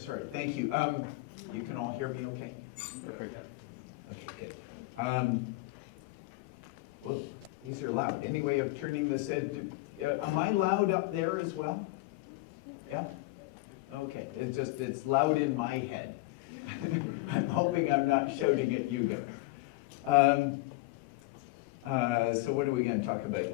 sorry, thank you. You can all hear me okay? Perfect. Okay, good. Well, these are loud. Any way of turning this in? Am I loud up there as well? Yeah? Okay, it's loud in my head. I'm hoping I'm not shouting at you guys. So what are we going to talk about?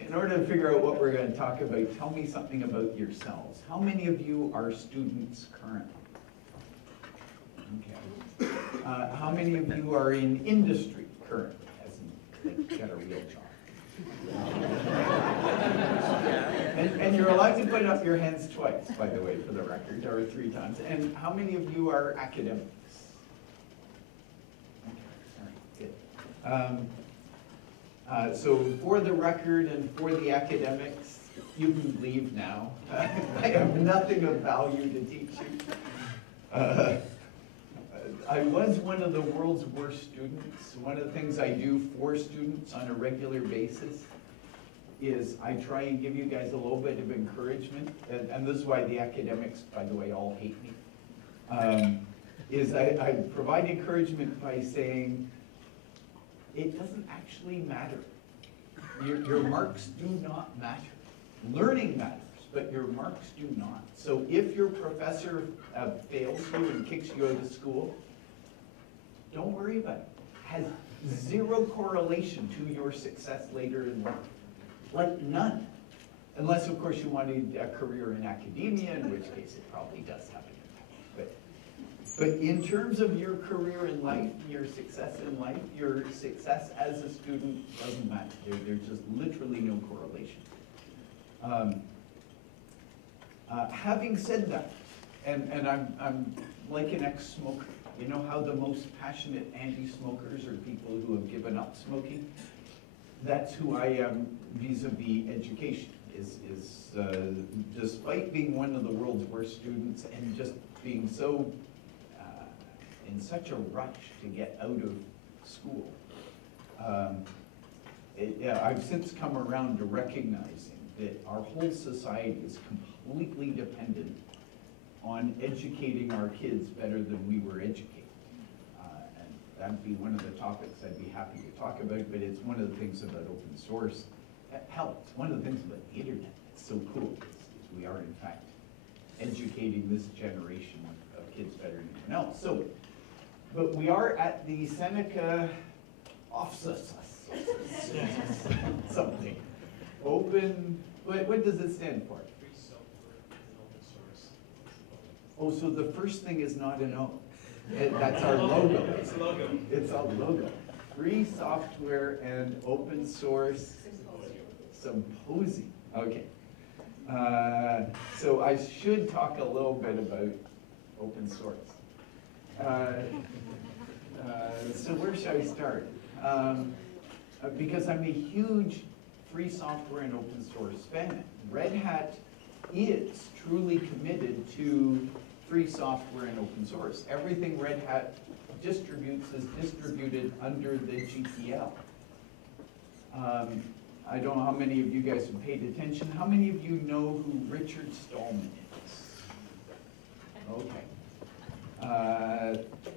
In order to figure out what we're going to talk about, tell me something about yourselves. How many of you are students currently? Okay. How many of you are in industry currently, as in, like, got a real job? And you're allowed to put up your hands twice, by the way, for the record, or 3 times. And how many of you are academics? Okay, all right, good. So for the record and for the academics, you can leave now. I have nothing of value to teach you. I was one of the world's worst students. One of the things I do for students on a regular basis is I try and give you guys a little bit of encouragement, and this is why the academics, by the way, all hate me, is I provide encouragement by saying, it doesn't actually matter. Your marks do not matter. Learning matters, but your marks do not. So if your professor fails you and kicks you out of school, don't worry about it. It has 0 correlation to your success later in life. Like none. Unless, of course, you wanted a career in academia, in which case it probably does have an impact. But in terms of your career in life, your success in life, your success as a student doesn't matter. There's just literally no correlation. Having said that, and I'm like an ex-smoker. You know how the most passionate anti-smokers are people who have given up smoking? That's who I am vis-a-vis education, is despite being one of the world's worst students and just being so, in such a rush to get out of school, I've since come around to recognizing that our whole society is completely dependent on educating our kids better than we were educated. And that'd be one of the topics I'd be happy to talk about, but it's one of the things about open source. Hell, it's one of the things about the internet that's so cool, is we are in fact educating this generation of kids better than anyone else. So, but we are at the Seneca FSOSS, something. Open, what does it stand for? Oh, so the first thing is not an O. That's our logo. It's a logo. It's a logo. Free software and open source symposium. Okay. So I should talk a little bit about open source. So where should I start? Because I'm a huge free software and open source fan. Red Hat is truly committed to free software and open source. Everything Red Hat distributes is distributed under the GPL. I don't know how many of you guys have paid attention. How many of you know who Richard Stallman is? Okay.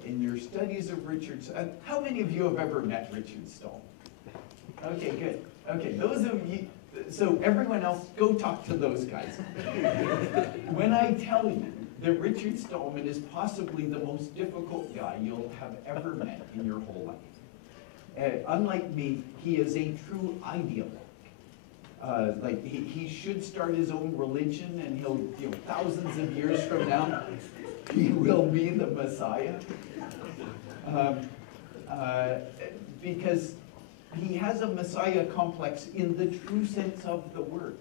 In your studies of Richard, how many of you have ever met Richard Stallman? Okay, good. Okay, those of you, so everyone else, go talk to those guys. When I tell you that Richard Stallman is possibly the most difficult guy you'll have ever met in your whole life. Unlike me, he is a true ideologue. Like he should start his own religion, and he'll, you know, thousands of years from now, he will be the Messiah. Because he has a Messiah complex in the true sense of the word.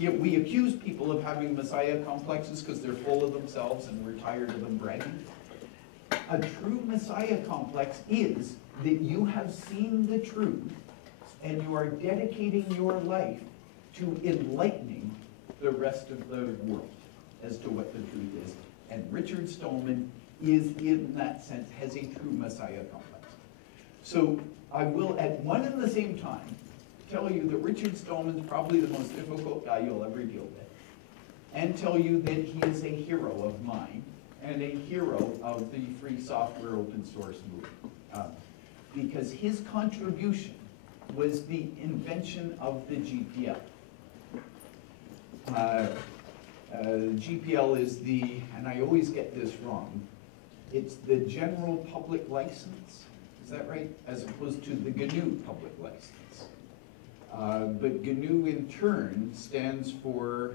Yet we accuse people of having Messiah complexes because they're full of themselves and we're tired of them bragging. A true Messiah complex is that you have seen the truth and you are dedicating your life to enlightening the rest of the world as to what the truth is. And Richard Stallman is, in that sense, has a true Messiah complex. So I will, at one and the same time, tell you that Richard Stallman's probably the most difficult guy you'll ever deal with. and tell you that he is a hero of mine and a hero of the free software open source movement. Because his contribution was the invention of the GPL. GPL is the, and I always get this wrong, it's the General Public License, is that right? As opposed to the GNU Public License. But GNU in turn stands for,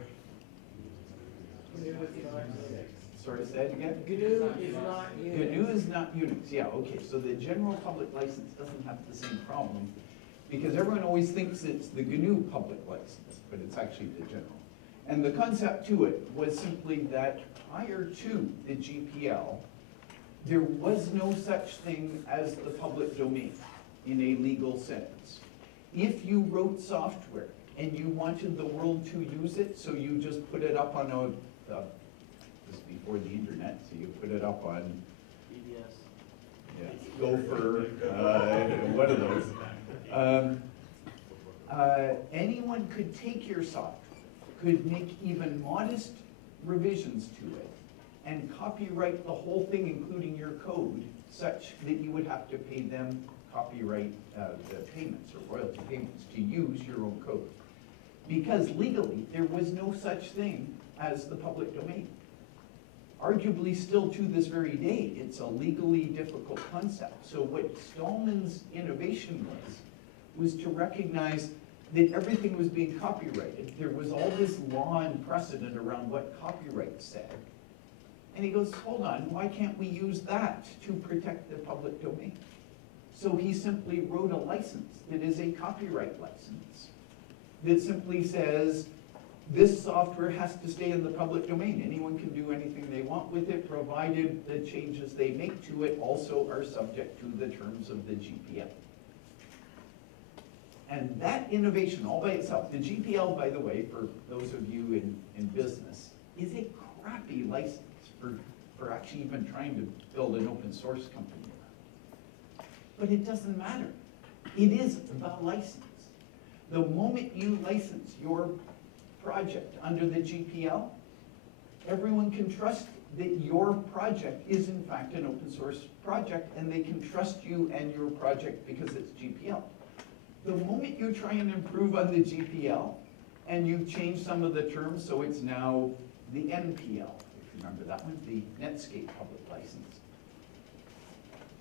sorry, say it again? GNU is not Unix. GNU is not Unix, yeah, okay. So the General Public License doesn't have the same problem because everyone always thinks it's the GNU Public License, but it's actually the General. And the concept to it was simply that prior to the GPL, there was no such thing as the public domain in a legal sense. If you wrote software and you wanted the world to use it, so you just put it up on this is before the internet, so you put it up on BBS. yeah, Gopher, one of those. Anyone could take your software, could make even modest revisions to it, and copyright the whole thing, including your code, such that you would have to pay them copyright the payments or royalty payments to use your own code. Because legally, there was no such thing as the public domain. Arguably, still to this very day, it's a legally difficult concept. So what Stallman's innovation was to recognize that everything was being copyrighted. There was all this law and precedent around what copyright said. And he goes, hold on, why can't we use that to protect the public domain? So he simply wrote a license that is a copyright license that simply says, this software has to stay in the public domain. Anyone can do anything they want with it, provided the changes they make to it also are subject to the terms of the GPL. And that innovation all by itself, the GPL, by the way, for those of you in business, is a crappy license for actually even trying to build an open source company. But it doesn't matter. It is the license. The moment you license your project under the GPL, everyone can trust that your project is in fact an open source project, and they can trust you and your project because it's GPL. The moment you try and improve on the GPL and you change some of the terms, so it's now the NPL, if you remember that one, the Netscape public license,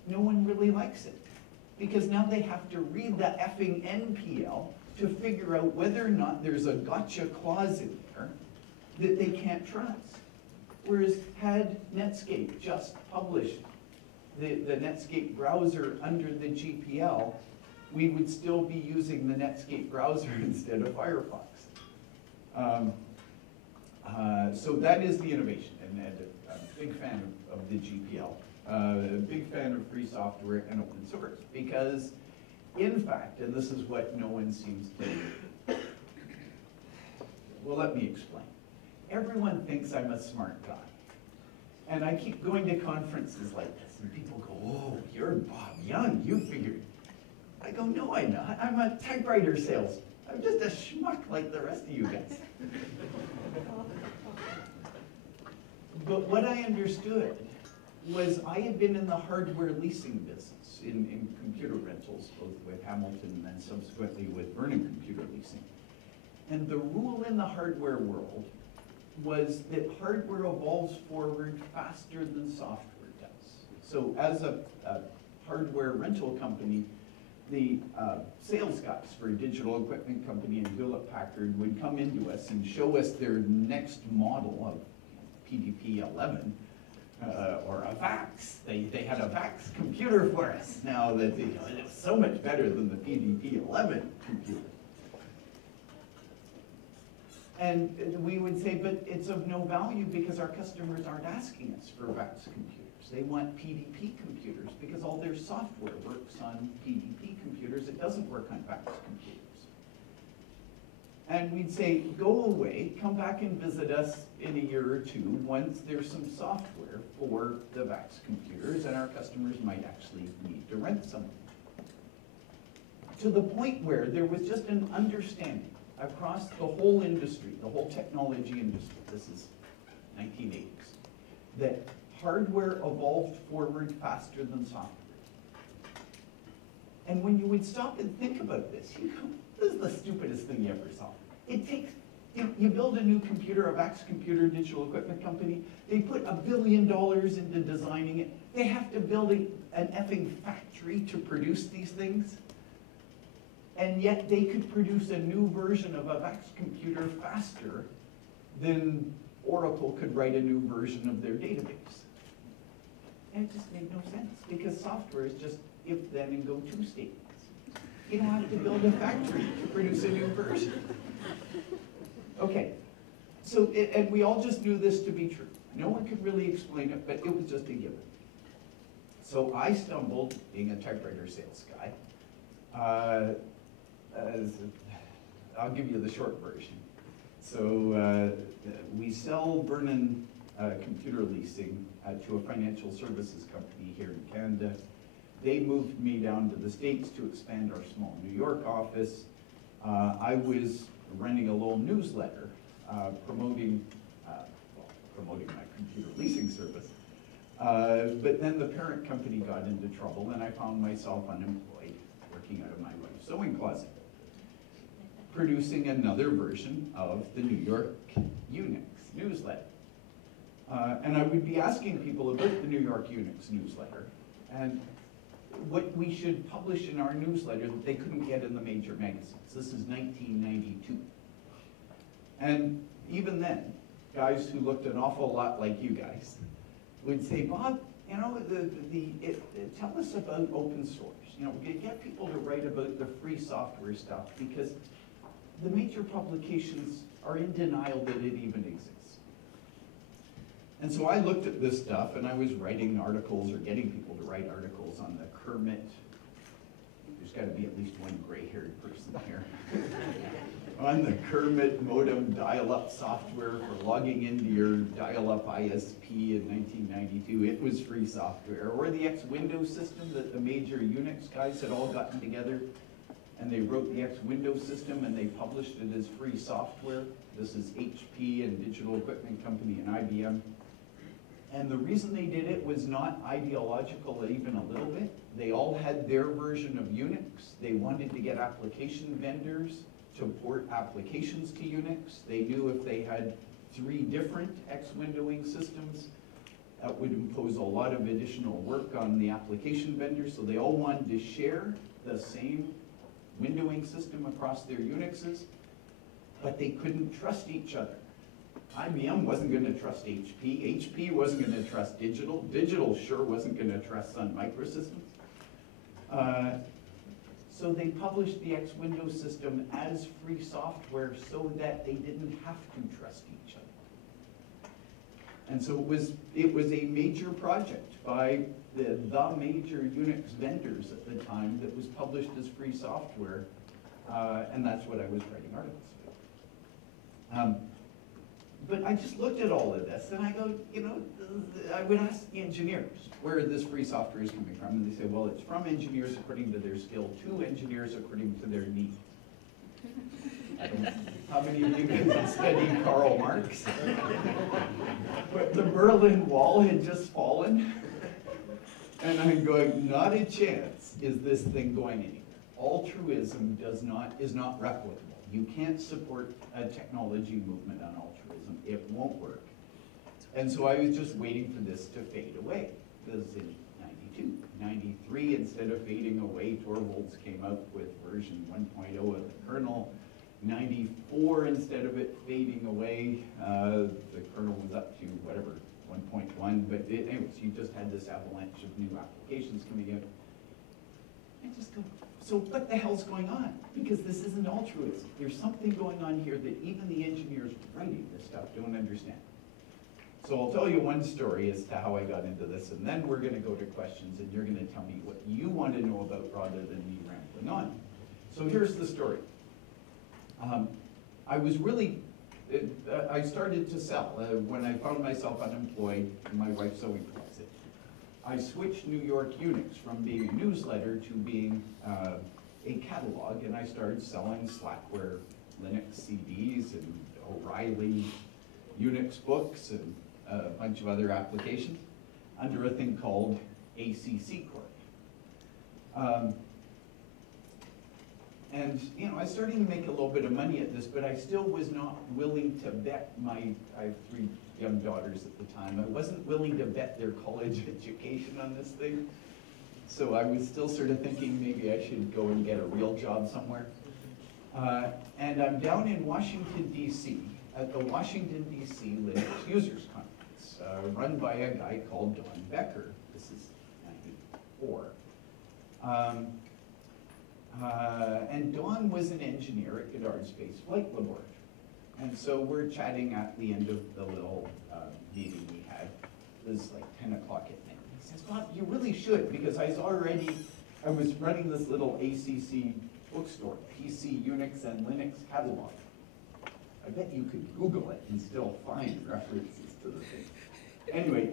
no one really likes it because now they have to read the effing NPL to figure out whether or not there's a gotcha clause in there that they can't trust. Whereas had Netscape just published the Netscape browser under the GPL, we would still be using the Netscape browser instead of Firefox. So that is the innovation, and I'm a big fan of the GPL. A big fan of free software and open source, because in fact, and this is what no one seems to do, well, let me explain. Everyone thinks I'm a smart guy. And I keep going to conferences like this, and people go, oh, you're Bob Young, you figured. I go, no, I'm not. I'm a typewriter salesman. I'm just a schmuck like the rest of you guys. But what I understood was I had been in the hardware leasing business in computer rentals, both with Hamilton and then subsequently with Vernon Computer Leasing. And the rule in the hardware world was that hardware evolves forward faster than software does. So as a hardware rental company, the sales guys for a digital equipment company in Hewlett-Packard would come into us and show us their next model of PDP 11 or a VAX. They had a VAX computer for us now that it was so much better than the PDP 11 computer. And we would say, but it's of no value because our customers aren't asking us for VAX computers. They want PDP computers because all their software works on PDP computers. It doesn't work on VAX computers. And we'd say, go away, come back and visit us in a year or two once there's some software for the VAX computers and our customers might actually need to rent some. To the point where there was just an understanding, across the whole industry, the whole technology industry, this is 1980s, that hardware evolved forward faster than software. And when you would stop and think about this, you go, this is the stupidest thing you ever saw. It takes, you build a new computer, a VAX computer, digital equipment company, they put $1 billion into designing it. They have to build an effing factory to produce these things. And yet they could produce a new version of a VAX computer faster than Oracle could write a new version of their database. And it just made no sense, because software is just if, then, and go to statements. You don't have to build a factory to produce a new version. Okay, so, and we all just knew this to be true. No one could really explain it, but it was just a given. So I stumbled, being a typewriter sales guy, I'll give you the short version. So we sell Vernon computer leasing to a financial services company here in Canada. They moved me down to the States to expand our small New York office. I was running a little newsletter promoting my computer leasing service. But then the parent company got into trouble and I found myself unemployed, working out of my wife's sewing closet, producing another version of the New York Unix newsletter. And I would be asking people about the New York Unix newsletter and what we should publish in our newsletter that they couldn't get in the major magazines. This is 1992. And even then, guys who looked an awful lot like you guys would say, Bob, you know, tell us about open source. You know, get people to write about the free software stuff, because the major publications are in denial that it even exists. And so I looked at this stuff and I was writing articles or getting people to write articles on the Kermit. There's got to be at least one gray-haired person here. On the Kermit modem dial-up software for logging into your dial-up ISP in 1992. It was free software. Or the X Windows system that the major Unix guys had all gotten together and they wrote the X Windows system and they published it as free software. This is HP and Digital Equipment Company and IBM. And the reason they did it was not ideological even a little bit. They all had their version of Unix. They wanted to get application vendors to port applications to Unix. They knew if they had 3 different X windowing systems, that would impose a lot of additional work on the application vendors. So they all wanted to share the same windowing system across their Unixes, but they couldn't trust each other. IBM wasn't going to trust HP. HP wasn't going to trust Digital. Digital sure wasn't going to trust Sun Microsystems. So they published the X Windows system as free software so that they didn't have to trust each other. And so it was a major project by the major Unix vendors at the time that was published as free software, and that's what I was writing articles about. But I just looked at all of this and I go, you know, I would ask the engineers where this free software is coming from. And they say, well, it's from engineers according to their skill, to engineers according to their need. I don't know. How many of you guys have studied Karl Marx? But the Berlin Wall had just fallen. And I'm going, not a chance is this thing going anywhere. Altruism is not replicable. You can't support a technology movement on altruism. It won't work. And so I was just waiting for this to fade away. This is in 92. 93, instead of fading away, Torvalds came out with version 1.0 of the kernel. 94, instead of it fading away, the kernel was up to whatever, 1.1. But anyways, you just had this avalanche of new applications coming out. I just go, so what the hell's going on? Because this isn't altruism. There's something going on here that even the engineers writing this stuff don't understand. So I'll tell you one story as to how I got into this, and then we're going to go to questions, and you're going to tell me what you want to know about rather than me rambling on. So here's the story. I started to sell when I found myself unemployed in my wife's sewing closet. I switched New York Unix from being a newsletter to being a catalog, and I started selling Slackware Linux CDs and O'Reilly Unix books and a bunch of other applications under a thing called ACC Corp. And you know, I was starting to make a little bit of money at this, but I still was not willing to bet I have 3 young daughters at the time. I wasn't willing to bet their college education on this thing. So I was still sort of thinking maybe I should go and get a real job somewhere. And I'm down in Washington, D.C. at the Washington, D.C. Linux Users Conference, run by a guy called Don Becker. This is 94. And Don was an engineer at Goddard Space Flight Laboratory. And so we're chatting at the end of the little meeting we had. It was like 10 o'clock at night. He says, Bob, you really should, because I was running this little ACC bookstore, PC, Unix, and Linux catalog. I bet you could Google it and still find references to the thing. Anyway,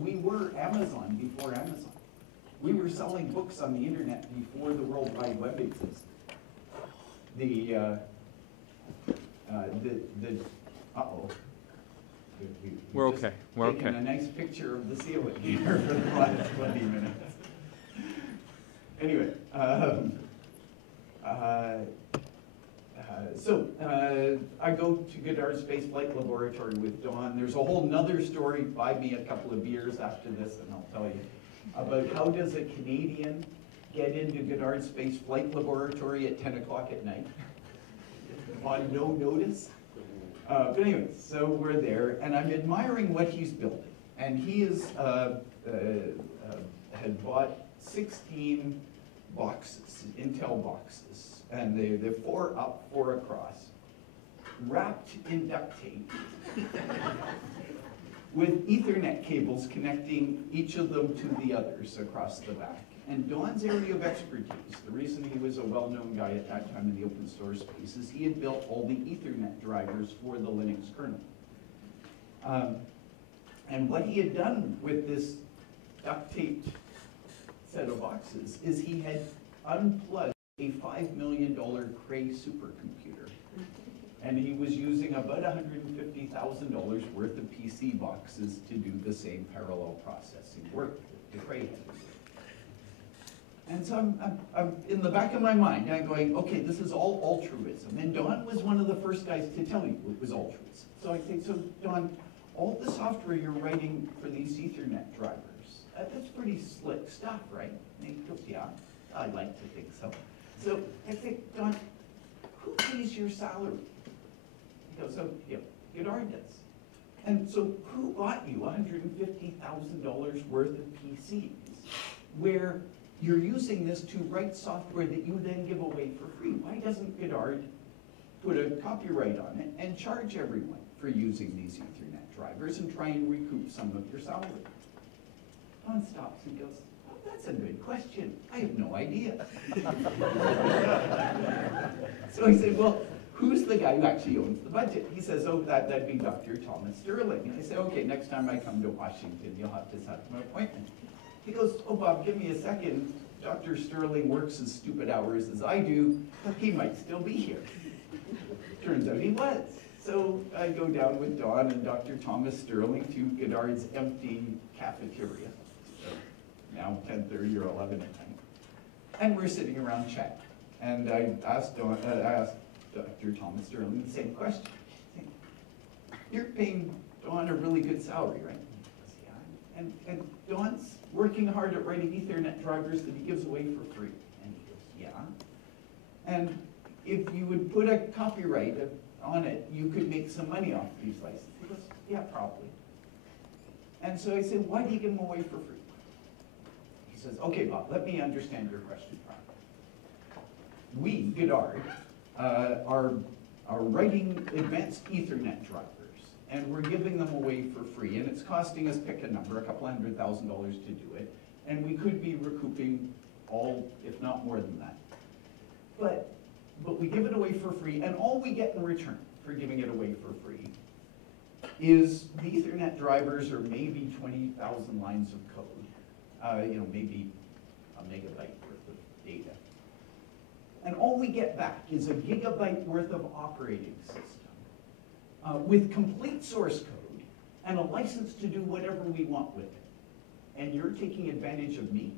we were Amazon before Amazon. We were selling books on the internet before the World Wide Web existed. Uh-oh. We're okay. We're okay. Taking a nice picture of the ceiling here for the last 20 minutes. Anyway, so I go to Goddard Space Flight Laboratory with Don. There's a whole nother story. Buy me a couple of beers after this, and I'll tell you about how does a Canadian get into Goddard Space Flight Laboratory at 10 o'clock at night on no notice. But anyway, so we're there, and I'm admiring what he's building. And he is had bought 16 boxes, Intel boxes, and they're 4 up, 4 across, wrapped in duct tape, with Ethernet cables connecting each of them to the others across the back. And Don's area of expertise, the reason he was a well-known guy at that time in the open source space, is he had built all the Ethernet drivers for the Linux kernel. And what he had done with this duct-taped set of boxes is he had unplugged a $5 million Cray supercomputer. And he was using about $150,000 worth of PC boxes to do the same parallel processing work that the Cray had to do. And so I'm in the back of my mind, I'm going, okay, this is all altruism. And Don was one of the first guys to tell me it was altruism. So I say, so Don, all the software you're writing for these Ethernet drivers, that's pretty slick stuff, right? And he goes, yeah, I like to think so. So I say, Don, who pays your salary? He goes, so, yeah, Goddard does. And so who bought you $150,000 worth of PCs where you're using this to write software that you then give away for free? Why doesn't Goddard put a copyright on it and charge everyone for using these Ethernet drivers and try and recoup some of your salary? Don stops and goes, oh, that's a good question. I have no idea. So he said, well, who's the guy who actually owns the budget? He says, oh, that'd be Dr. Thomas Sterling. And I say, okay, next time I come to Washington, you'll have to set up an appointment. He goes, oh, Bob, give me a second. Dr. Sterling works as stupid hours as I do, but he might still be here. Turns out he was. So I go down with Don and Dr. Thomas Sterling to Goddard's empty cafeteria. So now 10:30 or 11 at night. And we're sitting around chatting. And I asked Dr. Thomas Sterling the same question. You're paying Don a really good salary, right? He goes, yeah. And Don's working hard at writing Ethernet drivers that he gives away for free. And he goes, yeah. And if you would put a copyright on it, you could make some money off these licenses. He goes, yeah, probably. And so I said, why do you give them away for free? He says, okay, Bob, let me understand your question properly. We, Goddard, are writing advanced Ethernet drivers, and we're giving them away for free, and it's costing us, pick a number, $200,000 to do it, and we could be recouping all, if not more than that. But we give it away for free, and all we get in return for giving it away for free is the Ethernet drivers are maybe 20,000 lines of code, maybe a megabyte worth of data. And all we get back is a gigabyte worth of operating system with complete source code and a license to do whatever we want with it. And you're taking advantage of me?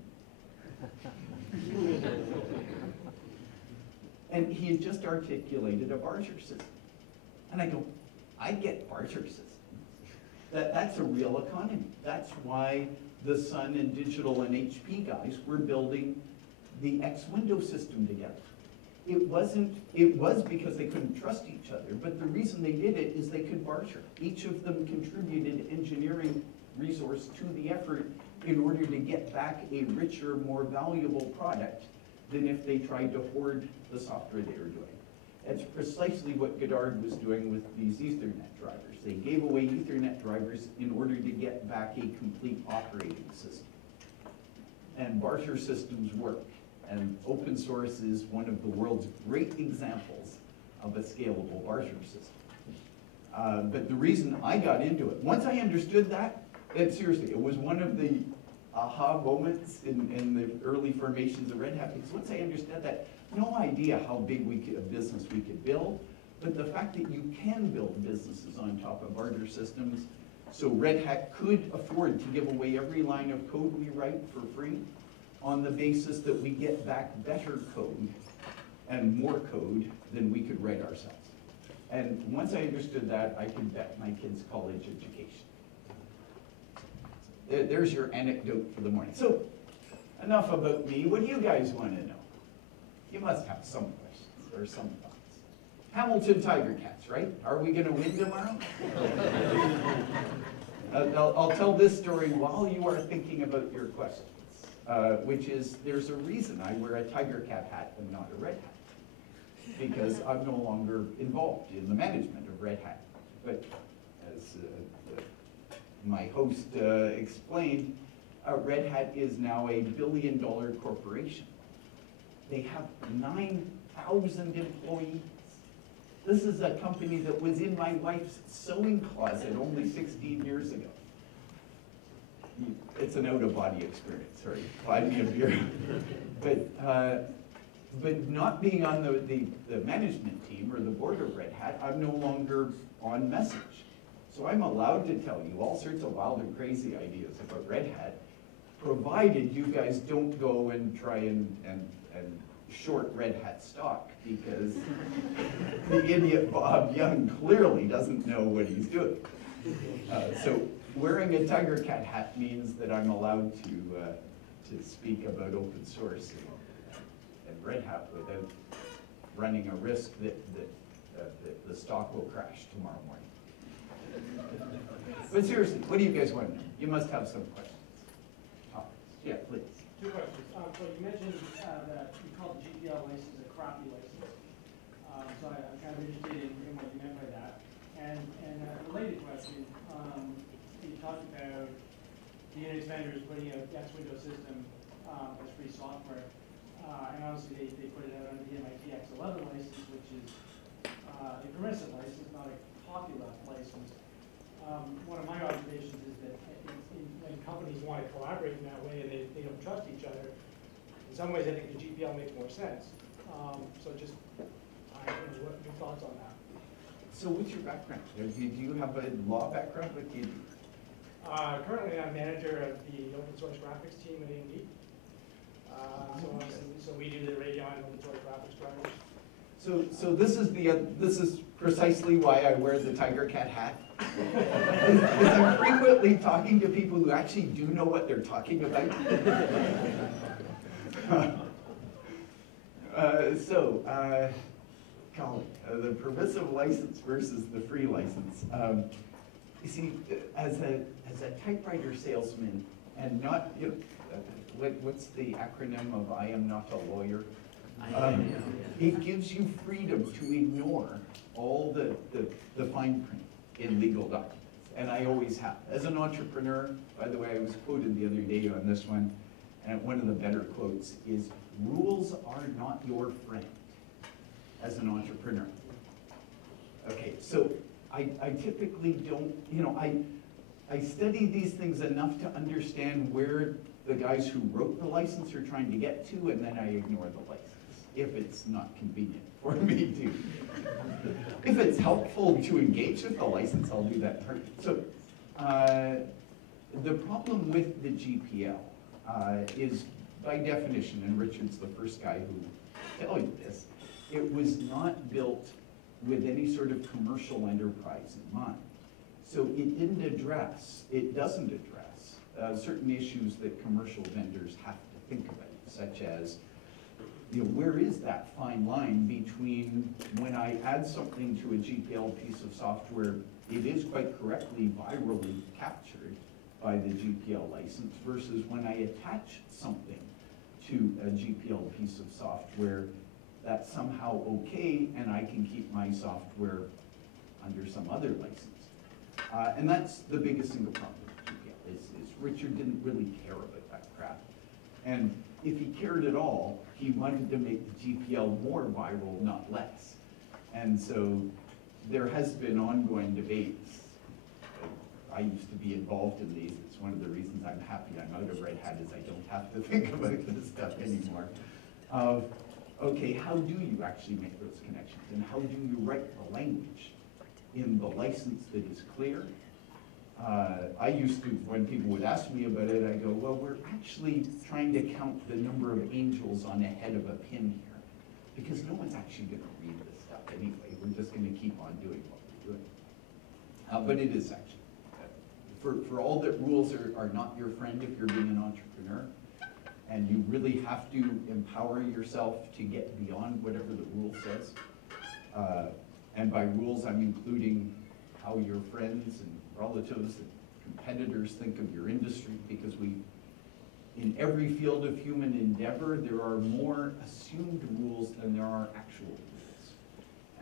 And he had just articulated a barter system. And I go, I get barter systems. That's a real economy. That's why the Sun and Digital and HP guys were building the X window system together. It was because they couldn't trust each other, but the reason they did it is they could barter. Each of them contributed engineering resource to the effort in order to get back a richer, more valuable product than if they tried to hoard the software they were doing. That's precisely what Godard was doing with these Ethernet drivers. They gave away Ethernet drivers in order to get back a complete operating system. And barter systems work. And open source is one of the world's great examples of a scalable barter system. But the reason I got into it, once I understood that, seriously, it was one of the aha moments in the early formations of Red Hat, because once I understood that, no idea how big a business we could build, but the fact that you can build businesses on top of barter systems, so Red Hat could afford to give away every line of code we write for free on the basis that we get back better code and more code than we could write ourselves. And once I understood that, I could bet my kids' college education. There's your anecdote for the morning. So, enough about me. What do you guys want to know? You must have some questions or some thoughts. Hamilton Tiger Cats, right? Are we going to win tomorrow? I'll tell this story while you are thinking about your questions, which is there's a reason I wear a Tiger Cat hat and not a Red Hat, because I'm no longer involved in the management of Red Hat. But as my host explained, Red Hat is now a billion-dollar corporation. They have 9,000 employees. This is a company that was in my wife's sewing closet only 16 years ago. It's an out-of-body experience, sorry, buy me a beer. But not being on the management team or the board of Red Hat, I'm no longer on message. So I'm allowed to tell you all sorts of wild and crazy ideas about Red Hat, provided you guys don't go and try and short Red Hat stock, because the idiot Bob Young clearly doesn't know what he's doing. So wearing a Tiger Cat hat means that I'm allowed to speak about open source and Red Hat without running a risk that the stock will crash tomorrow morning. But seriously, what do you guys want to know? You must have some questions. Yeah, please. Two questions. So you mentioned that you called the GPL license a crappy license. So I'm kind of interested in what you meant by that. And a related question, you talked about the Unix vendors putting out X window system as free software. And obviously they put it out under the MIT X11 license, which is a permissive license, not a popular license. One of my observations is that when companies want to collaborate in that way and they don't trust each other, in some ways I think the GPL makes more sense. So just, what are your thoughts on that? So what's your background? Do you have a law background? What do you do? Currently I'm manager of the open source graphics team at AMD. So we do the Radeon open source graphics drivers. So this is precisely why I wear the Tiger Cat hat. Because I'm frequently talking to people who actually do know what they're talking about. Colin, the permissive license versus the free license. You see, as a typewriter salesman, and not, what's the acronym of I am not a lawyer? It gives you freedom to ignore all the fine print in legal documents, and I always have. As an entrepreneur, by the way, I was quoted the other day on this one, and one of the better quotes is, rules are not your friend as an entrepreneur. Okay, so I typically don't, I study these things enough to understand where the guys who wrote the license are trying to get to, and then I ignore the license. if it's not convenient for me to. If it's helpful to engage with the license, I'll do that part. So the problem with the GPL is by definition, and Richard's the first guy who tell you this, it was not built with any sort of commercial enterprise in mind. So it doesn't address certain issues that commercial vendors have to think about, such as, where is that fine line between when I add something to a GPL piece of software, it is quite correctly virally captured by the GPL license, versus when I attach something to a GPL piece of software, that's somehow okay, and I can keep my software under some other license. And that's the biggest single problem with GPL, is Richard didn't really care about that crap. And if he cared at all, he wanted to make the GPL more viral, not less. And so there has been ongoing debates. I used to be involved in these. It's one of the reasons I'm happy I'm out of Red Hat, is I don't have to think about this stuff anymore. Of, okay, how do you actually make those connections? And how do you write the language in the license that is clear? I used to, when people would ask me about it, I go, well, we're actually trying to count the number of angels on the head of a pin here, because no one's actually going to read this stuff anyway. We're just going to keep on doing what we're doing. But it is actually. For all that rules are not your friend if you're being an entrepreneur, and you really have to empower yourself to get beyond whatever the rule says. And by rules, I'm including how your friends and relatives and competitors think of your industry, because in every field of human endeavor, there are more assumed rules than there are actual rules.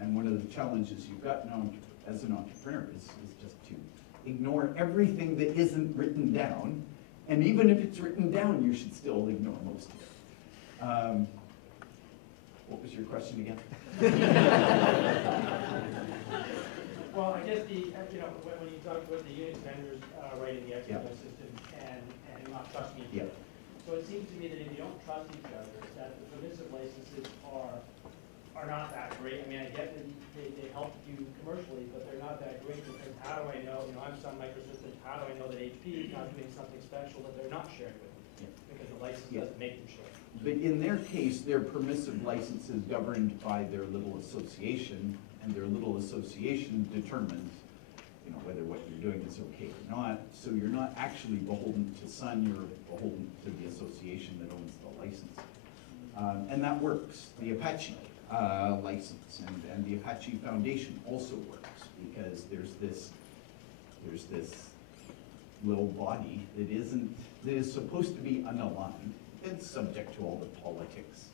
And one of the challenges you've got as an entrepreneur is just to ignore everything that isn't written down. And even if it's written down, you should still ignore most of it. What was your question again? Well, I guess when you talk about the Unix vendors writing the XML system and not trusting each other. So it seems to me that if you don't trust each other, that the permissive licenses are not that great. I mean, I get that they help you commercially, but they're not that great, because how do I know, I'm Sun Microsystems, how do I know that HP is not doing something special that they're not sharing with me? Because the license doesn't make them share. But in their case, their permissive license is governed by their little association, and their little association determines whether what you're doing is okay or not. So you're not actually beholden to Sun, you're beholden to the association that owns the license. And that works. The Apache license and the Apache Foundation also works, because there's this little body that is supposed to be unaligned. It's subject to all the politics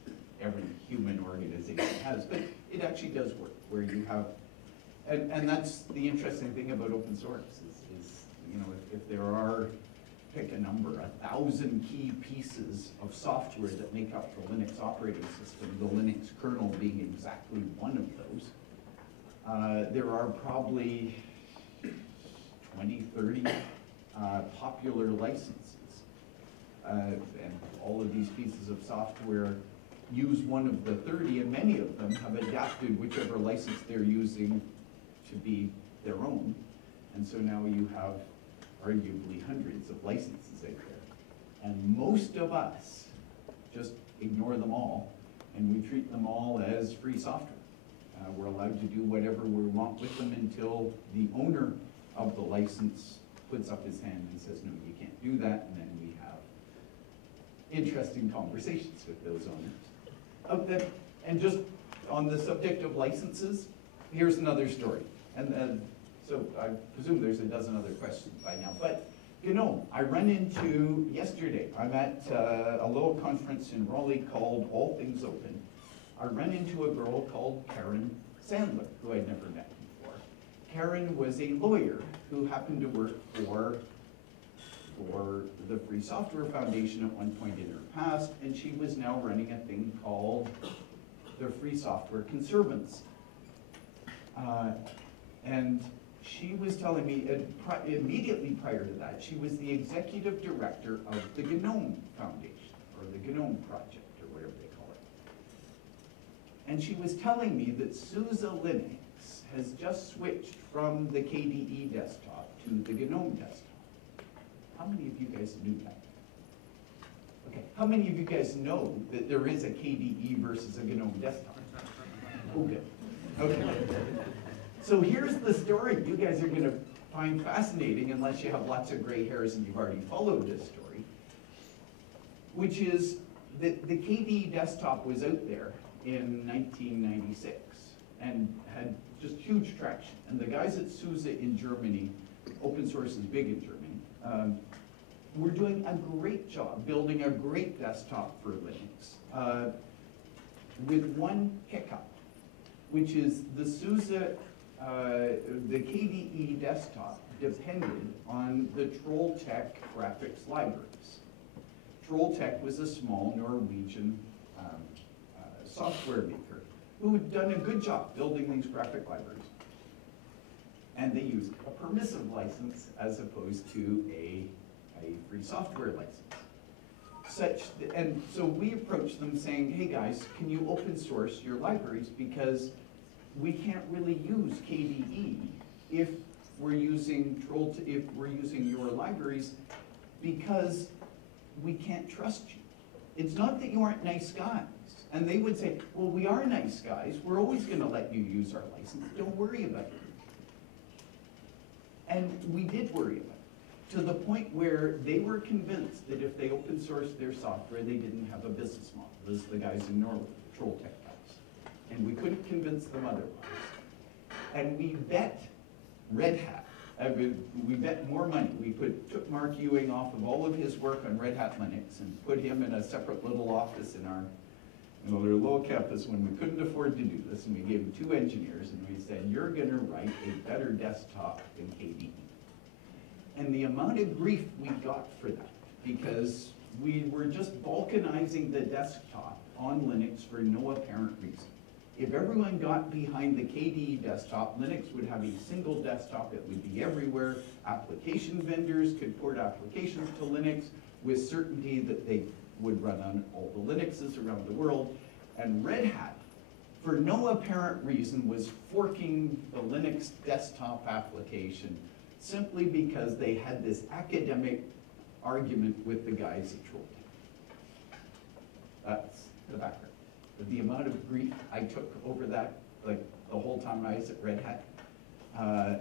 every human organization has, but it actually does work, where you have, and that's the interesting thing about open source is if there are, pick a number, 1,000 key pieces of software that make up the Linux operating system, the Linux kernel being exactly one of those, there are probably 20, 30 popular licenses. And all of these pieces of software use one of the 30, and many of them have adapted whichever license they're using to be their own. And so now you have arguably hundreds of licenses out there. And most of us just ignore them all, and we treat them all as free software. We're allowed to do whatever we want with them until the owner of the license puts up his hand and says, no, you can't do that, and then we have interesting conversations with those owners. And just on the subject of licenses, here's another story. And so I presume there's a dozen other questions by now. But I run into, yesterday, I'm at a little conference in Raleigh called All Things Open. I run into a girl called Karen Sandler, who I'd never met before. Karen was a lawyer who happened to work for the Free Software Foundation at one point in her past, and she was now running a thing called the Free Software Conservancy. And she was telling me, immediately prior to that, she was the executive director of the GNOME Foundation, or the GNOME Project, or whatever they call And she was telling me that SUSE Linux has just switched from the KDE desktop to the GNOME desktop. How many of you guys knew that? Okay, how many of you guys know that there is a KDE versus a GNOME desktop? Oh, good. Okay. So here's the story you guys are going to find fascinating unless you have lots of gray hairs and you've already followed this story, which is that the KDE desktop was out there in 1996 and had just huge traction. And the guys at SUSE in Germany, open source is big in Germany, were doing a great job building a great desktop for Linux with one hiccup, which is the SUSE, the KDE desktop depended on the Trolltech graphics libraries. Trolltech was a small Norwegian software maker who had done a good job building these graphic libraries. And they used a permissive license as opposed to a free software license. And so we approached them saying, hey guys, can you open source your libraries, because we can't really use KDE if we're using your libraries, because we can't trust you. It's not that you aren't nice guys. And they would say, well, we are nice guys. We're always going to let you use our license. Don't worry about it. And we did worry about it, to the point where they were convinced that if they open sourced their software, they didn't have a business model. This is the guys in Norway, the Trolltech guys. And we couldn't convince them otherwise. And we bet Red Hat. We bet more money. We took Mark Ewing off of all of his work on Red Hat Linux and put him in a separate little office in our little campus when we couldn't afford to do this. And we gave him 2 engineers and we said, you're going to write a better desktop than KDE. And the amount of grief we got for that, because we were just balkanizing the desktop on Linux for no apparent reason. If everyone got behind the KDE desktop, Linux would have a single desktop. It would be everywhere. Application vendors could port applications to Linux with certainty that they would run on all the Linuxes around the world. And Red Hat, for no apparent reason, was forking the Linux desktop application simply because they had this academic argument with the guys at Trolltech. That's the background. The amount of grief I took over that, like the whole time I was at Red Hat.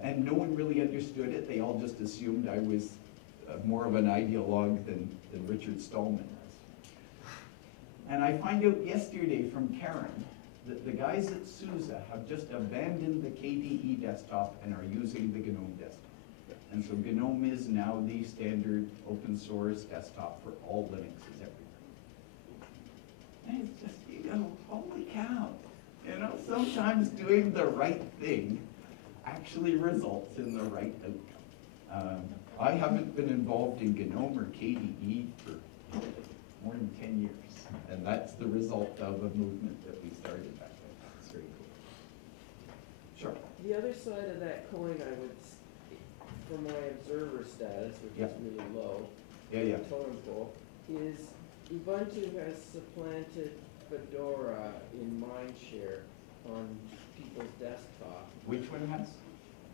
And no one really understood it. They all just assumed I was more of an ideologue than Richard Stallman was. And I find out yesterday from Karen that the guys at SUSE have just abandoned the KDE desktop and are using the GNOME desktop. And so GNOME is now the standard open source desktop for all Linuxes everywhere. And it's just, holy cow. Sometimes doing the right thing actually results in the right outcome. I haven't been involved in GNOME or KDE for more than 10 years. And that's the result of a movement that we started back then. It's very cool. Sure. The other side of that coin, I would, from my observer status, which is really low, totem pole, is Ubuntu has supplanted Fedora in mindshare on people's desktop. Which one has?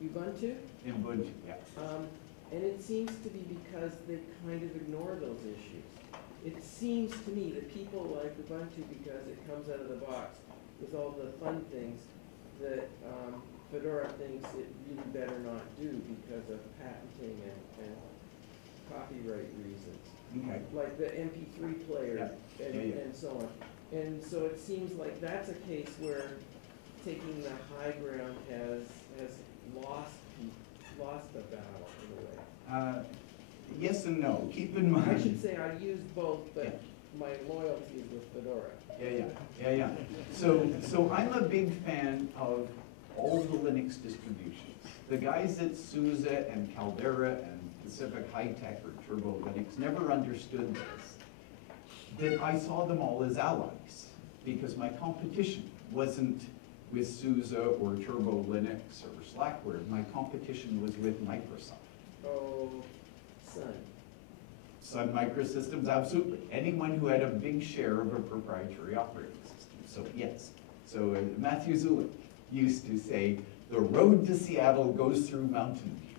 Ubuntu? Ubuntu, yeah. And it seems to be because they kind of ignore those issues. It seems to me that people like Ubuntu because it comes out of the box with all the fun things that Fedora thinks it really better not do because of patenting and copyright reasons. Okay. Like the MP3 player and so on. And so it seems like that's a case where taking the high ground has lost the battle in a way. Yes and no. Keep in mind. I should say I use both, but my loyalty is with Fedora. Yeah. So I'm a big fan of all the Linux distributions. The guys at SUSE and Caldera and Pacific High Tech or Turbo Linux never understood this. That I saw them all as allies, because my competition wasn't with SUSE or Turbo Linux or Slackware. My competition was with Microsoft. Oh, Sun Microsystems, absolutely. Anyone who had a big share of a proprietary operating system. So yes, So Matthew Zulik used to say, the road to Seattle goes through Mountain View.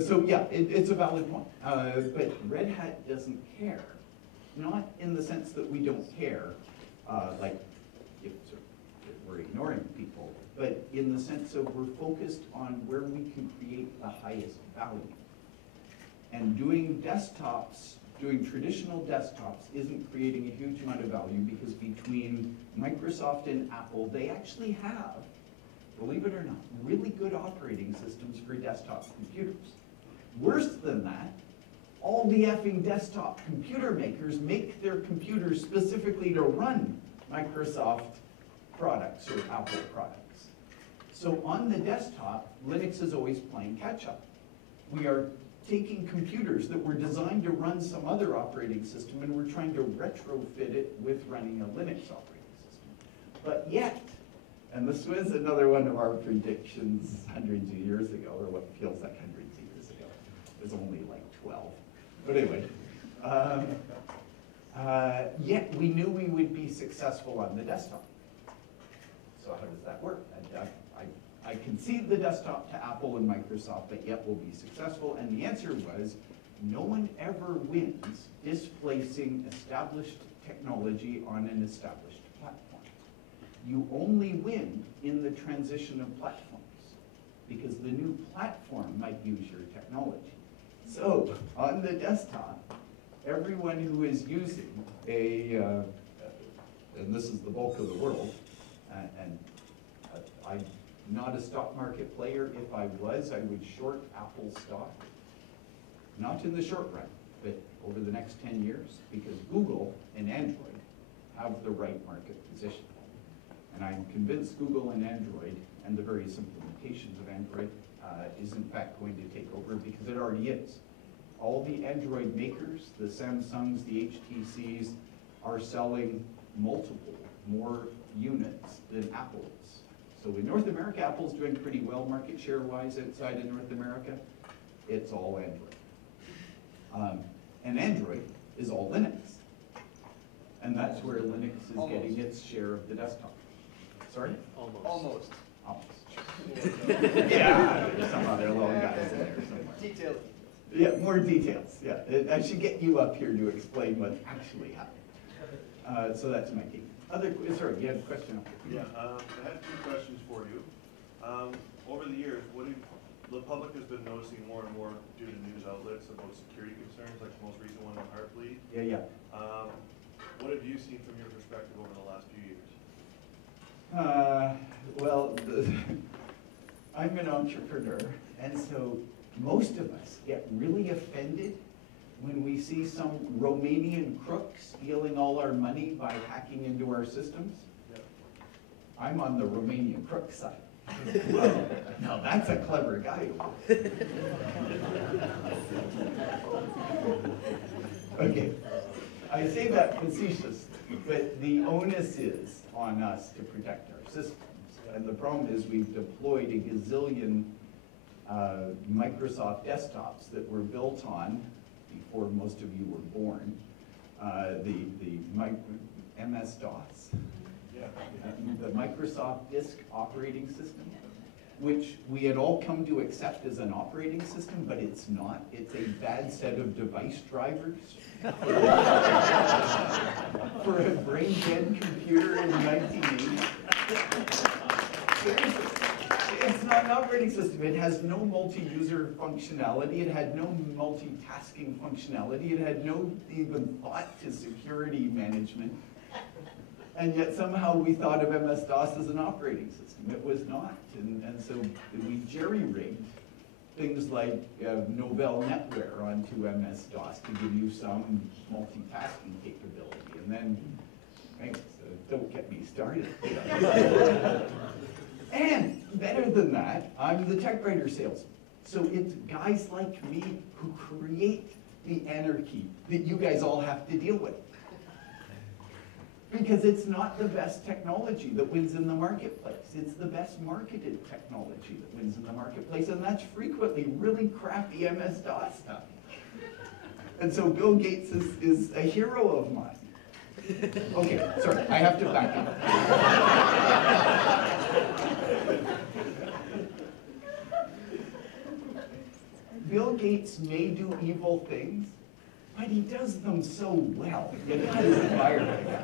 So yeah, it's a valid point. But Red Hat doesn't care. Not in the sense that we don't care, like if we're ignoring people, but in the sense of we're focused on where we can create the highest value. And doing desktops, doing traditional desktops isn't creating a huge amount of value because between Microsoft and Apple, they actually have, believe it or not, really good operating systems for desktop computers. Worse than that, all the effing desktop computer makers make their computers specifically to run Microsoft products or Apple products. So on the desktop, Linux is always playing catch up. We are taking computers that were designed to run some other operating system and we're trying to retrofit it with running a Linux operating system. But yet, and this was another one of our predictions hundreds of years ago, or what feels like hundreds of years ago. It was only like 12. But anyway, yet we knew we would be successful on the desktop. So how does that work? I concede the desktop to Apple and Microsoft, but yet we'll be successful. And the answer was, no one ever wins displacing established technology on an established platform. You only win in the transition of platforms, because the new platform might use your technology. So on the desktop, everyone who is using and this is the bulk of the world, and I'm not a stock market player. If I was, I would short Apple stock. Not in the short run, but over the next 10 years, because Google and Android have the right market position. And I'm convinced Google and Android and the various implementations of Android is in fact going to take over, because it already is. All the Android makers, the Samsungs, the HTCs, are selling more units than Apple is. So in North America, Apple's doing pretty well market share-wise outside of North America. It's all Android. And Android is all Linux. And that's where Linux is getting its share of the desktop. Sorry? Almost. Yeah, there's some other little guys in there somewhere. Details. Yeah, more details, yeah. I should get you up here to explain what actually happened. So that's my key. Sorry, you had a question? Yeah, I had two questions for you. Over the years, the public has been noticing more and more due to news outlets about security concerns, like the most recent one on Heartbleed. Yeah. What have you seen from your perspective over the last few years? Well, I'm an entrepreneur, and so most of us get really offended when we see some Romanian crook stealing all our money by hacking into our systems. Yeah. I'm on the Romanian crook side. Well, now that's a clever guy. Okay, I say that facetiously, but the onus is on us to protect our systems. And the problem is we've deployed a gazillion Microsoft desktops that were built on, before most of you were born, the MS-DOS, the Microsoft Disk Operating System, which we had all come to accept as an operating system, but it's not. It's a bad set of device drivers for a brain-dead computer in the 1980s. Seriously. It's not an operating system. It has no multi-user functionality. It had no multitasking functionality. It had no even thought to security management. And yet somehow we thought of MS-DOS as an operating system. It was not. And so we jerry-rigged things like Novell NetWare onto MS-DOS to give you some multitasking capability. And then, anyways, don't get me started. And better than that, I'm the TechWriter salesman. So it's guys like me who create the anarchy that you guys all have to deal with. Because it's not the best technology that wins in the marketplace. It's the best marketed technology that wins in the marketplace, and that's frequently really crappy MS-DOS stuff. And so Bill Gates is a hero of mine. Okay, sorry, I have to back up. Bill Gates may do evil things, but he does them so well. You gotta admire him.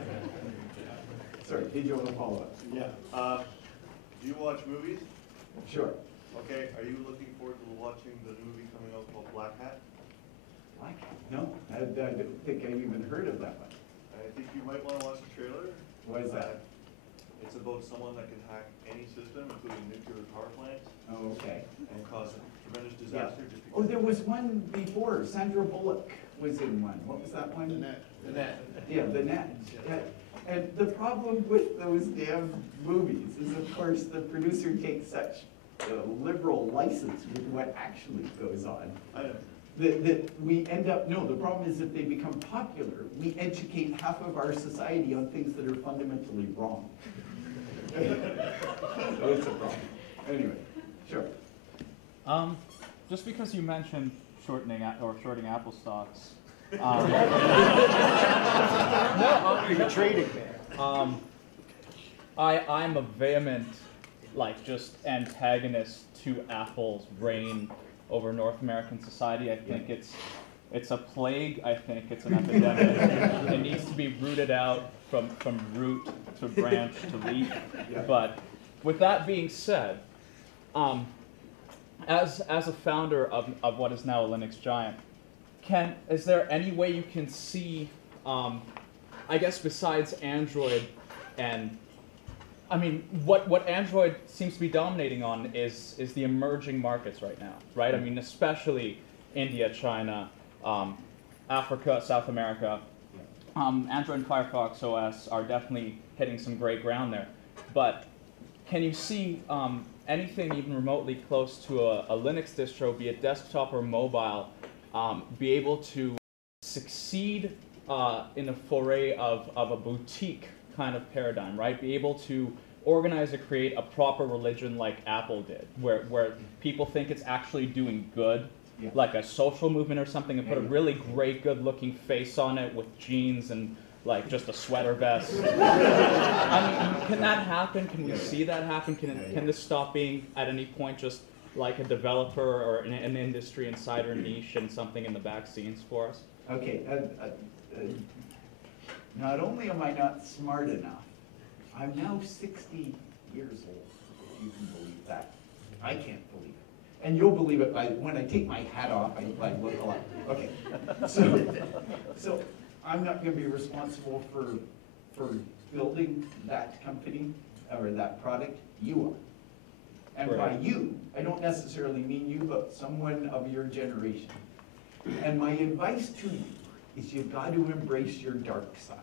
Sorry, did you want to follow up? Yeah. Do you watch movies? Sure. Okay, are you looking forward to watching the movie coming out called Black Hat? Black Hat? No, I don't think I've even heard of that one. I think you might want to watch the trailer. Why is that? It's about someone that can hack any system, including nuclear power plants, Oh, okay. and cause a tremendous disaster just because. Oh, there was one before. Sandra Bullock was in one. What was that one? The Net. The Net. Yeah, The Net. Yeah. And the problem with those damn movies is, of course, the producer takes such liberal license with what actually goes on. I know. That we end up, no, the problem is if they become popular, we educate half of our society on things that are fundamentally wrong. So it's a problem. Anyway, sure. Just because you mentioned shorting Apple stocks. You're trading there. I'm a vehement, just antagonist to Apple's reign over North American society. I think it's a plague. I think it's an epidemic. It needs to be rooted out from root to branch to leaf. Yeah. But with that being said, as a founder of what is now a Linux giant, is there any way you can see, I guess besides Android and, I mean, what Android seems to be dominating on is the emerging markets right now, right? I mean, especially India, China, Africa, South America. Android and Firefox OS are definitely hitting some great ground there. But can you see anything even remotely close to a Linux distro, be it desktop or mobile, be able to succeed in a foray of a boutique kind of paradigm, right? Be able to organize or create a proper religion like Apple did, where people think it's actually doing good, like a social movement or something, and put a really great, good-looking face on it with jeans and just a sweater vest. I mean, can that happen? Can we see that happen? Can this stop being at any point just like a developer or an industry insider niche and something in the back scenes for us? Okay, not only am I not smart enough, I'm now 60 years old, if you can believe that. I can't believe it. And you'll believe it when I take my hat off, I look a lot. Okay, so I'm not going to be responsible for building that company or that product. You are. And by you, I don't necessarily mean you, but someone of your generation. And my advice to you is you've got to embrace your dark side.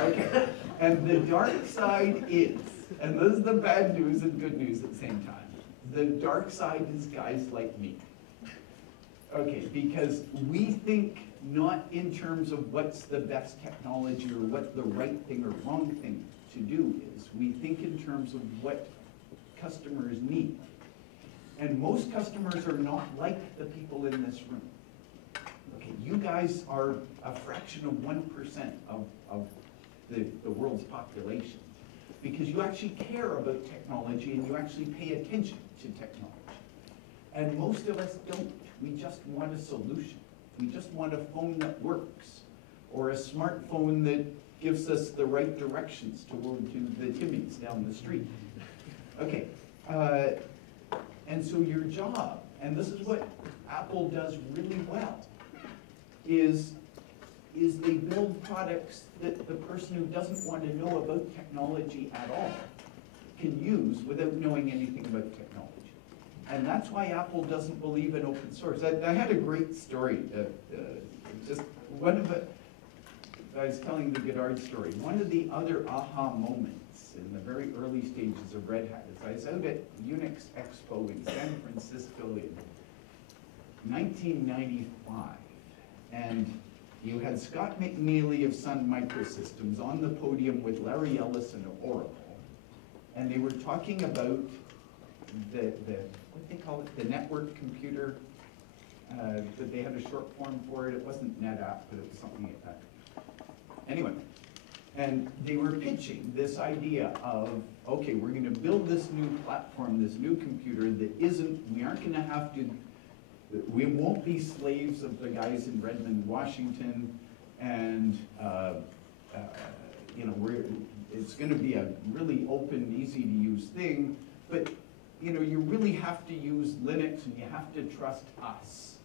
Okay. And the dark side is, and this is the bad news and good news at the same time, the dark side is guys like me. Okay, because we think not in terms of what's the best technology or what the right thing or wrong thing to do is. We think in terms of what customers need. And most customers are not like the people in this room. Okay, you guys are a fraction of 1% of the world's population, because you actually care about technology and you actually pay attention to technology. And most of us don't. We just want a solution. We just want a phone that works, or a smartphone that gives us the right directions to the Timmy's down the street. Okay, and so your job, and this is what Apple does really well, is they build products that the person who doesn't want to know about technology at all can use without knowing anything about technology. And that's why Apple doesn't believe in open source. I had a great story, just one of it, I was telling the Godard story. One of the other aha moments in the very early stages of Red Hat is I was out at Unix Expo in San Francisco in 1995. And you had Scott McNeely of Sun Microsystems on the podium with Larry Ellison of Oracle. And they were talking about what they call it, the network computer but they had a short form for it. It wasn't NetApp, but it was something like that. Anyway, and they were pitching this idea of, okay, we're going to build this new platform, this new computer that we aren't going to have to, we won't be slaves of the guys in Redmond, Washington, and you know, it's going to be a really open, easy to use thing, but you know, you really have to use Linux and you have to trust us,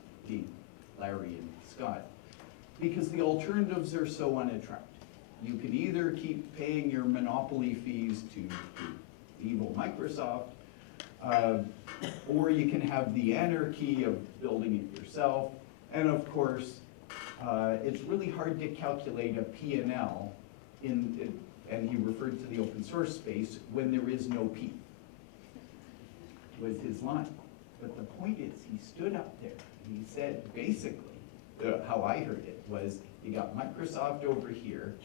Larry and Scott, because the alternatives are so unattractive. You can either keep paying your monopoly fees to evil Microsoft, or you can have the anarchy of building it yourself. And of course, it's really hard to calculate a P&L and he referred to the open source space, when there is no P, was his line. But the point is, he stood up there and he said, basically, how I heard it was, you got Microsoft over here,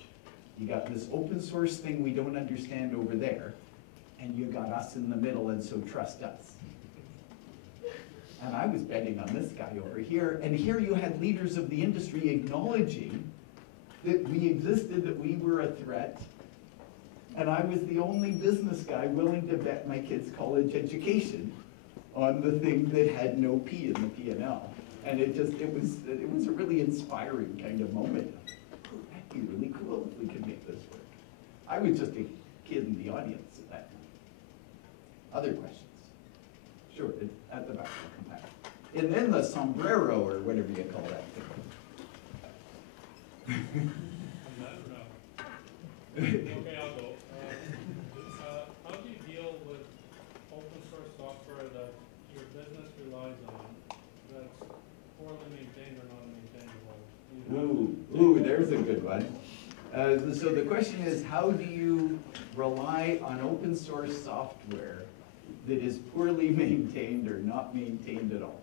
you got this open source thing we don't understand over there, and you got us in the middle, and so trust us. And I was betting on this guy over here, and here you had leaders of the industry acknowledging that we existed, that we were a threat, and I was the only business guy willing to bet my kid's college education on the thing that had no P in the P&L. And it was a really inspiring kind of moment. That'd be really cool if we could make this work. I was just a kid in the audience at that time. Other questions? Sure, at the back, we'll come back. And then the sombrero, or whatever you call that thing. Okay, I'll go. How do you deal with open source software that your business relies on that's poorly maintained or non-maintainable? Ooh, there's a good one. So the question is, how do you rely on open source software that is poorly maintained or not maintained at all?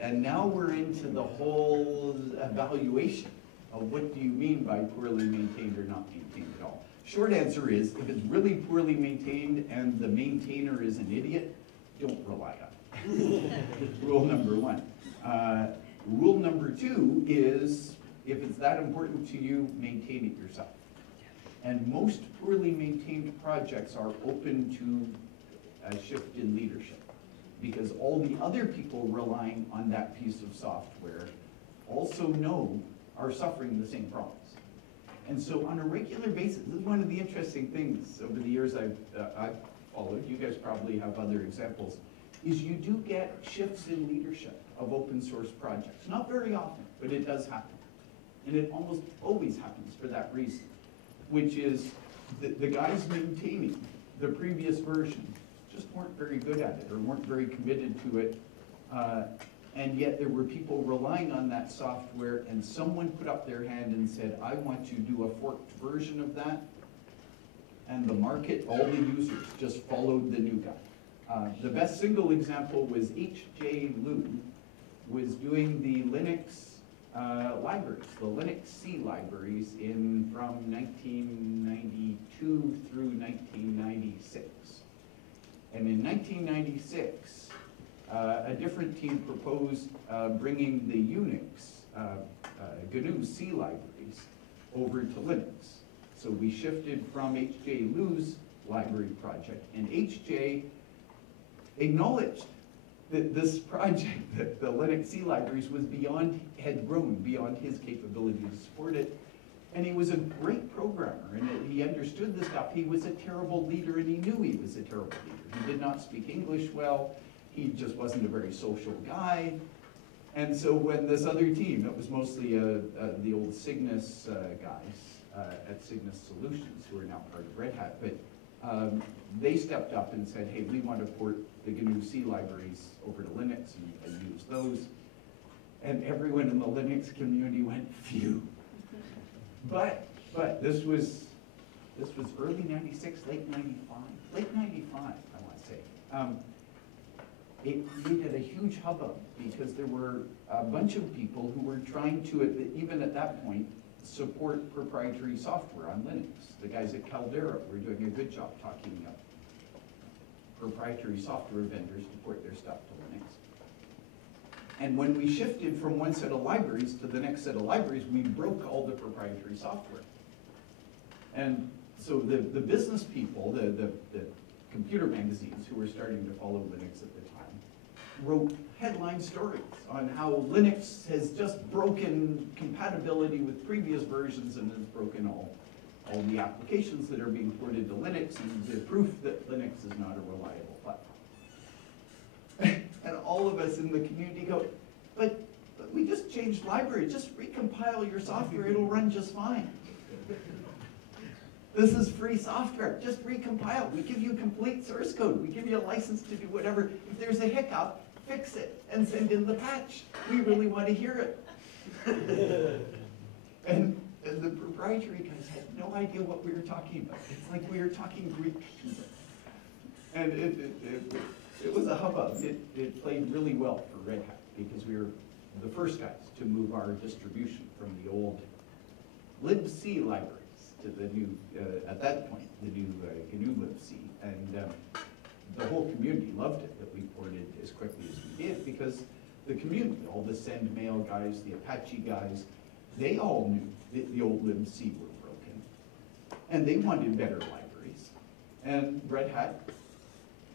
And now we're into the whole evaluation of what do you mean by poorly maintained or not maintained at all. Short answer is, if it's really poorly maintained and the maintainer is an idiot, don't rely on it. Rule number one. Rule number two is, if it's that important to you, maintain it yourself. And most poorly maintained projects are open to a shift in leadership, because all the other people relying on that piece of software also are suffering the same problems. And so on a regular basis, this is one of the interesting things over the years I've followed, you guys probably have other examples, is you do get shifts in leadership of open source projects. Not very often, but it does happen. And it almost always happens for that reason, which is the guys maintaining the previous version just weren't very good at it or weren't very committed to it. And yet there were people relying on that software, and someone put up their hand and said, I want to do a forked version of that. And the market, all the users, just followed the new guy. The best single example was H.J. Liu was doing the Linux libraries, the Linux C libraries from 1992 through 1996. And in 1996, a different team proposed bringing the Unix GNU C libraries over to Linux. So we shifted from H.J. Liu's library project, and H.J. acknowledged that this project, that the Linux C libraries had grown beyond his capability to support it. And he was a great programmer, and he understood the stuff. He was a terrible leader, and he knew he was a terrible leader. He did not speak English well. He just wasn't a very social guy. And so when this other team, it was mostly the old Cygnus guys at Cygnus Solutions, who are now part of Red Hat, but they stepped up and said, hey, we want to port the GNU C libraries over to Linux and use those. And everyone in the Linux community went, phew. But this was early 96, late 95, I want to say. It created a huge hubbub because there were a bunch of people who were trying to, even at that point, support proprietary software on Linux. The guys at Caldera were doing a good job talking up proprietary software vendors to port their stuff to Linux. And when we shifted from one set of libraries to the next set of libraries, we broke all the proprietary software. And so the business people, the computer magazines who were starting to follow Linux at the time, wrote headline stories on how Linux has just broken compatibility with previous versions and has broken all the applications that are being ported to Linux, and the proof that Linux is not a reliable platform. And all of us in the community go, but we just changed library, just recompile your software, it'll run just fine. This is free software, just recompile. We give you complete source code. We give you a license to do whatever. If there's a hiccup, fix it and send in the patch. We really want to hear it. and the proprietary guys had no idea what we were talking about. It's like we were talking Greek to them. And it was a hubbub. It played really well for Red Hat because we were the first guys to move our distribution from the old libc libraries to the new, at that point, the new GNU libc. And the whole community loved it that we ported as quickly as we did because the community, all the SendMail guys, the Apache guys, they all knew that the old libc were broken. And they wanted better libraries. And Red Hat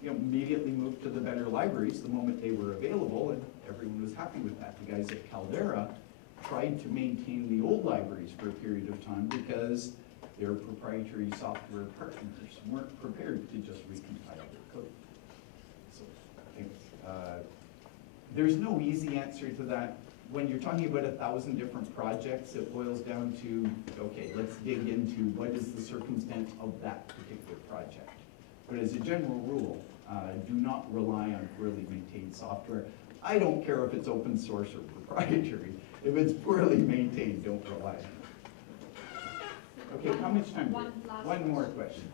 immediately moved to the better libraries the moment they were available, and everyone was happy with that. The guys at Caldera tried to maintain the old libraries for a period of time because their proprietary software partners weren't prepared to just recompile their code. So there's no easy answer to that. When you're talking about 1,000 different projects, it boils down to, okay, let's dig into what is the circumstance of that particular project. But as a general rule, do not rely on poorly maintained software. I don't care if it's open source or proprietary. If it's poorly maintained, don't rely on it. Okay, how much time? One more question.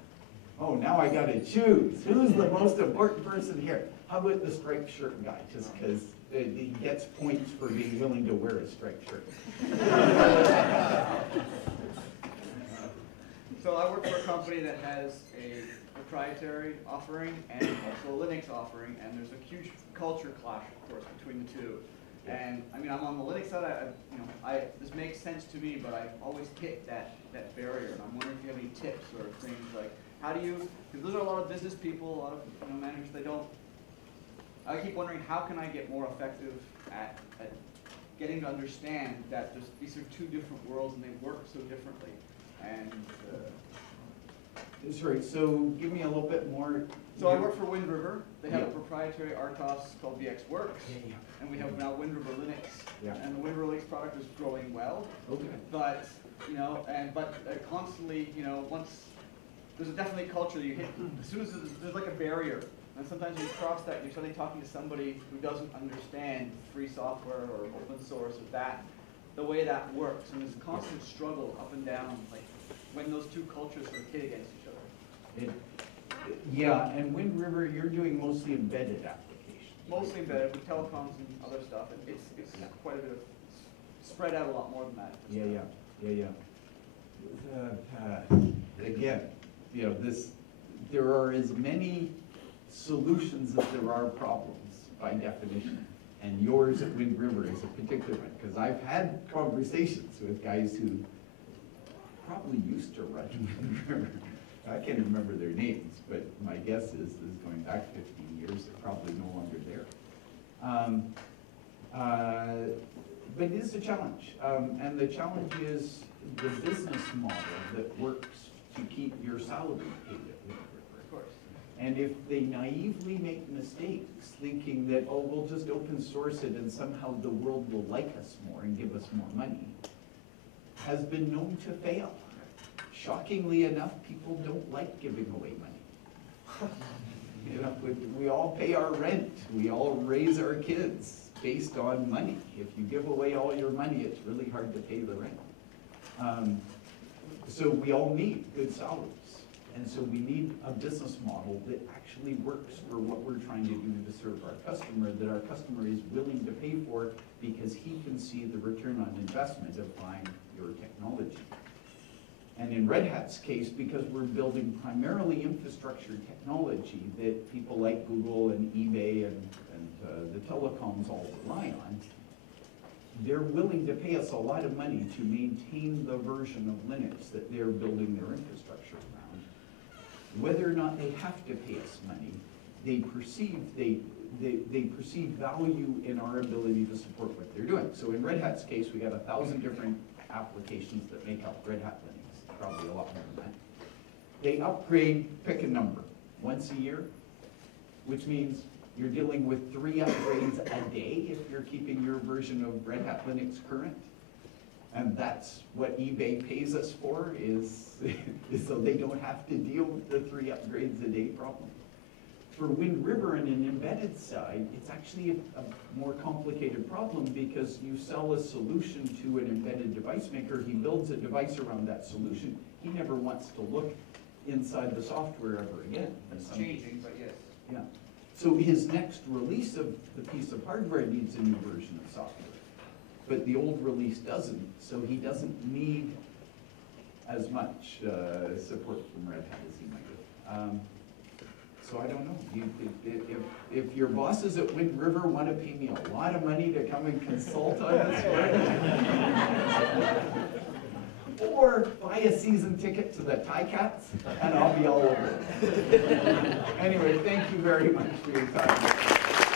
Oh, now I gotta choose. Who's the most important person here? How about the striped shirt guy? Just because he gets points for being willing to wear a striped shirt. So I work for a company that has a proprietary offering and also a Linux offering, and there's a huge culture clash, of course, between the two. And I mean, I'm on the Linux side. This makes sense to me, but I always hit that barrier. And I'm wondering if you have any tips or things like how do you? Because those are a lot of business people, a lot of managers. They don't. I keep wondering how can I get more effective at getting to understand that these are two different worlds and they work so differently. And sorry, so give me a little bit more. So I work for Wind River. They have a proprietary RTOS called VxWorks, and we have now Wind River Linux. And the Wind River Linux product is growing well. Okay. But constantly, once there's definitely a culture that you hit. As soon as there's like a barrier, and sometimes when you cross that, you're suddenly talking to somebody who doesn't understand free software or open source or the way that works, and there's a constant struggle up and down, like when those two cultures sort of hit against each other. Yeah, and Wind River, you're doing mostly embedded applications. Mostly embedded with telecoms and other stuff. And it's quite a bit of spread out a lot more than that. Again, there are as many solutions as there are problems by definition. And yours at Wind River is a particular one, because I've had conversations with guys who probably used to run Wind River. I can't remember their names, but my guess is going back 15 years, they're probably no longer there. But it is a challenge, and the challenge is the business model that works to keep your salary paid at Wind River. Of course. And if they naively make mistakes, thinking that, oh, we'll just open source it and somehow the world will like us more and give us more money, has been known to fail. Shockingly enough, people don't like giving away money. We all pay our rent. We all raise our kids based on money. If you give away all your money, it's really hard to pay the rent. So we all need good salaries. And so we need a business model that actually works for what we're trying to do to serve our customer, that our customer is willing to pay for because he can see the return on investment of buying your technology. And in Red Hat's case, because we're building primarily infrastructure technology that people like Google and eBay and the telecoms all rely on, they're willing to pay us a lot of money to maintain the version of Linux that they're building their infrastructure around. Whether or not they have to pay us money, they perceive value in our ability to support what they're doing. So in Red Hat's case, we got 1,000 different applications that make up Red Hat Linux, probably a lot more than that. They upgrade, pick a number, once a year, which means you're dealing with 3 upgrades a day if you're keeping your version of Red Hat Linux current. And that's what eBay pays us for, is so they don't have to deal with the 3 upgrades a day problem. For Wind River and an embedded side, it's actually a more complicated problem because you sell a solution to an embedded device maker, he builds a device around that solution, he never wants to look inside the software ever again. It's changing, but yes. Yeah. So his next release of the piece of hardware needs a new version of software. But the old release doesn't, so he doesn't need as much support from Red Hat as he might have. So I don't know. If your bosses at Wind River want to pay me a lot of money to come and consult on this work, or buy a season ticket to the Ticats, and I'll be all over it. Anyway, thank you very much for your time.